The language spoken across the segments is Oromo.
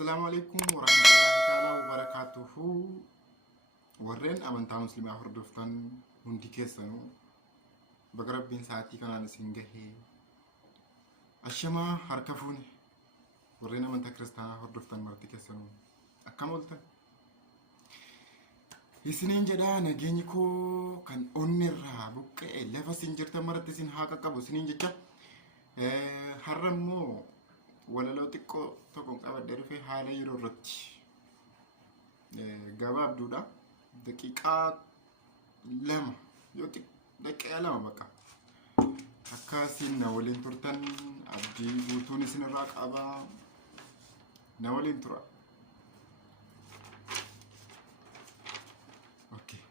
السلام عليكم ورحمة الله تعالى وبركاته. ورين أمانتا مسلمة هردفتن هندي كيسانو بقرب بين ساعتي كان نسينجهي الشما هركفوني. ورين أمانتا كريستانا هردفتن مرتي كيسانو أكملت يسنين جدا نجينيكو كان أونيرها بوكي لفا سنجرتا مرتي سن هاكا كابو سنين جدا حرمو Walaloo xiqqoo tokkoon qabadde dhufe haala yeroo irratti gabaabduudha daqiiqaa lama yoo daqiiqaa lama bakka akkasiin na waliin turtan abdii guutuun isinirraa qaba na waliin tura. Okay.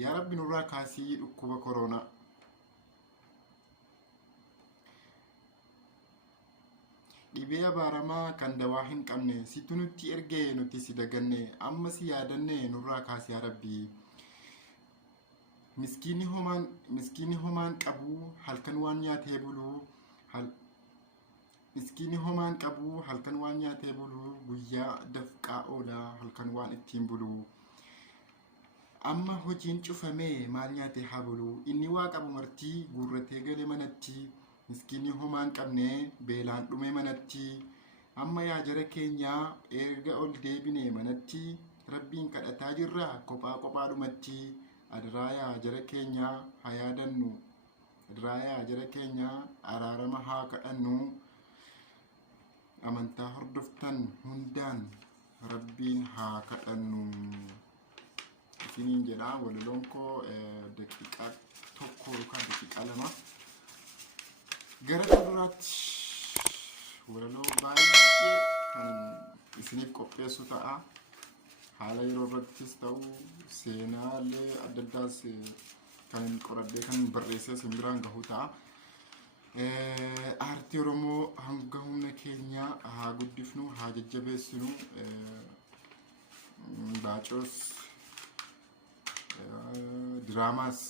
Yaa Rabbi nurraa kaasii dhukkuba koronaa dhibee abaaramaa kan dawaa hin qabne situ nutti ergee nuti si daganne amma si yaadanne nurraa kaasi yaa Rabbi. Miskiini homaan qabu halkan waan nyaatee bulu miskiini homaan qabu halkan waan nyaatee bulu guyyaa dafqaa oola halkan waan ittiin bulu amma hojiin cufamee maal nyaatee haa bulu inni waa qabu martii gurratee galee manatti. Miskiini homaan qabne beelaan dhume manatti amma yaa jara keenya erga ol deebine manatti rabbiin kadhataa jirra kophaa dhumatti adraa yaa jara keenya haa yaadannu adraa yaa jara keenya araarama haa kadhannu amantaa hordoftan hundaan rabbiin haa kadhannu isiniin jedha. Walaloon koo daqiiqaa tokko yookaan daqiiqaa lama gara duraatti walaloo baay'ee kan isiniif qopheessu ta'a. Haala yeroo irrattis ta'u seenaalee adda addaas kan qoradhee kan barreessee isin biraan gahu ta'a. Aartii Oromoo hanga humna keenya haa guddifnu haa jajjabeessinu. Baacoos diraamaas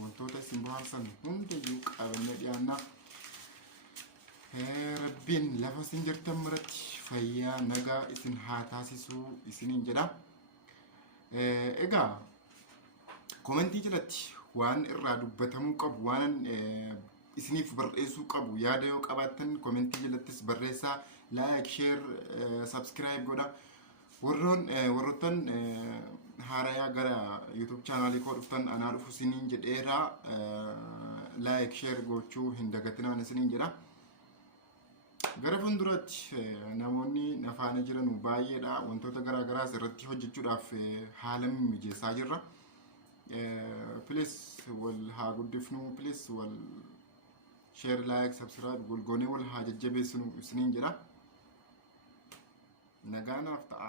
wantoota isin bohaarsan hundayyuu qabannee dhiyaannaa. Rabbiin lafa isin jirtan maratti fayyaa nagaa isin haa taasisu isiniin jedha. Egaa komentii jalatti waan irraa dubbatamuu qabu waan isiniif barreessuu qabu yaada yoo qabaattan komentii jalattis barreessaa. Like, share, subscribe godha. Warroottan haarayaa gara YouTube channel koo dhuftan anaa dhufu isiniin jedheera. Like, share gochuu hin dagatinaan isiniin jedha. Gara fuulduraatti namoonni nafaana jiran baay'eedha. Wantoota garaa garaas irratti hojjechuudhaaf haala mijeessaa jirra. Please wal haa guddifnu. Please wal share, like, subscribe golgoonee wal haa jajjabeessinu isiniin jedha. Nagaanaaf ta'a.